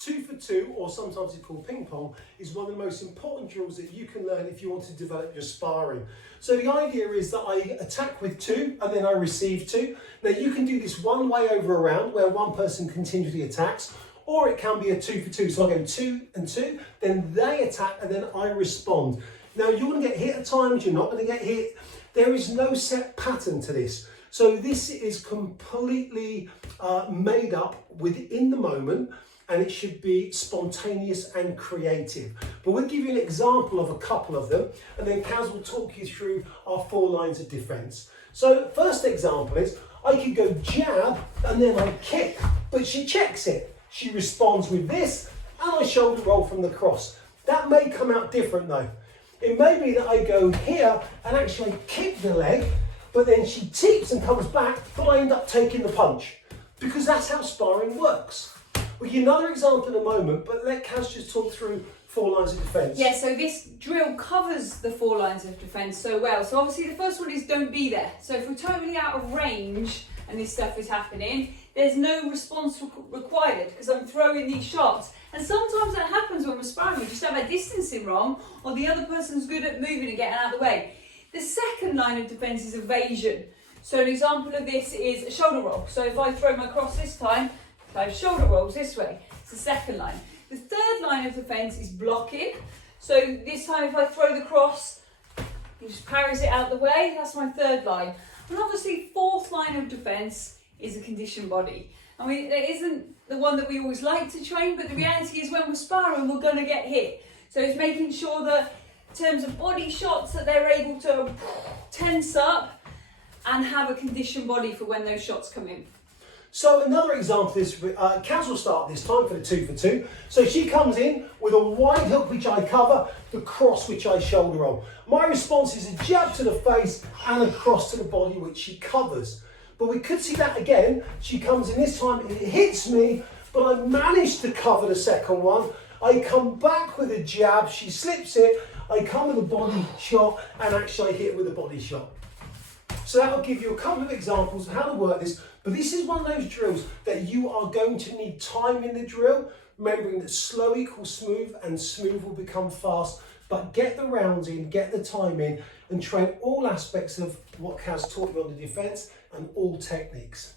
2 for 2, or sometimes it's called ping pong, is one of the most important drills that you can learn if you want to develop your sparring. So the idea is that I attack with 2 and then I receive 2. Now you can do this one way over a round where one person continually attacks, or it can be a 2 for 2. So I go 2 and 2, then they attack and then I respond. Now you're going to get hit at times, you're not going to get hit. There is no set pattern to this. So this is completely made up within the moment, and it should be spontaneous and creative. But we'll give you an example of a couple of them, and then Kaz will talk you through our 4 lines of defence. So first example is, I could go jab and then I kick, but she checks it. She responds with this, and I shoulder roll from the cross. That may come out different though. It may be that I go here and actually kick the leg, but then she teeps and comes back, but I end up taking the punch, because that's how sparring works. We'll give you another example in a moment, but let Kaz just talk through 4 lines of defence. Yeah, so this drill covers the 4 lines of defence so well. So obviously the first one is don't be there. So if we're totally out of range and this stuff is happening, there's no response required because I'm throwing these shots. And sometimes that happens when we're sparring. We just have our distancing wrong, or the other person's good at moving and getting out of the way. The second line of defence is evasion. So an example of this is a shoulder roll. So if I throw my cross this time, 5 shoulder rolls this way. It's the second line. The third line of defence is blocking. So this time if I throw the cross, he just parries it out the way. That's my third line. And obviously fourth line of defence is a conditioned body. I mean, it isn't the one that we always like to train, but the reality is when we're sparring, we're going to get hit. So it's making sure that in terms of body shots that they're able to tense up and have a conditioned body for when those shots come in. So another example is, Kaz will start this time for the 2 for 2. So she comes in with a wide hook which I cover, the cross which I shoulder roll. My response is a jab to the face and a cross to the body which she covers. But we could see that again. She comes in this time, it hits me, but I managed to cover the second one. I come back with a jab, she slips it, I come with a body shot, and actually I hit it with a body shot. So that will give you a couple of examples of how to work this, but this is one of those drills that you are going to need time in the drill, remembering that slow equals smooth and smooth will become fast, but get the rounds in, get the time in, and train all aspects of what Kaz taught you on the defence and all techniques.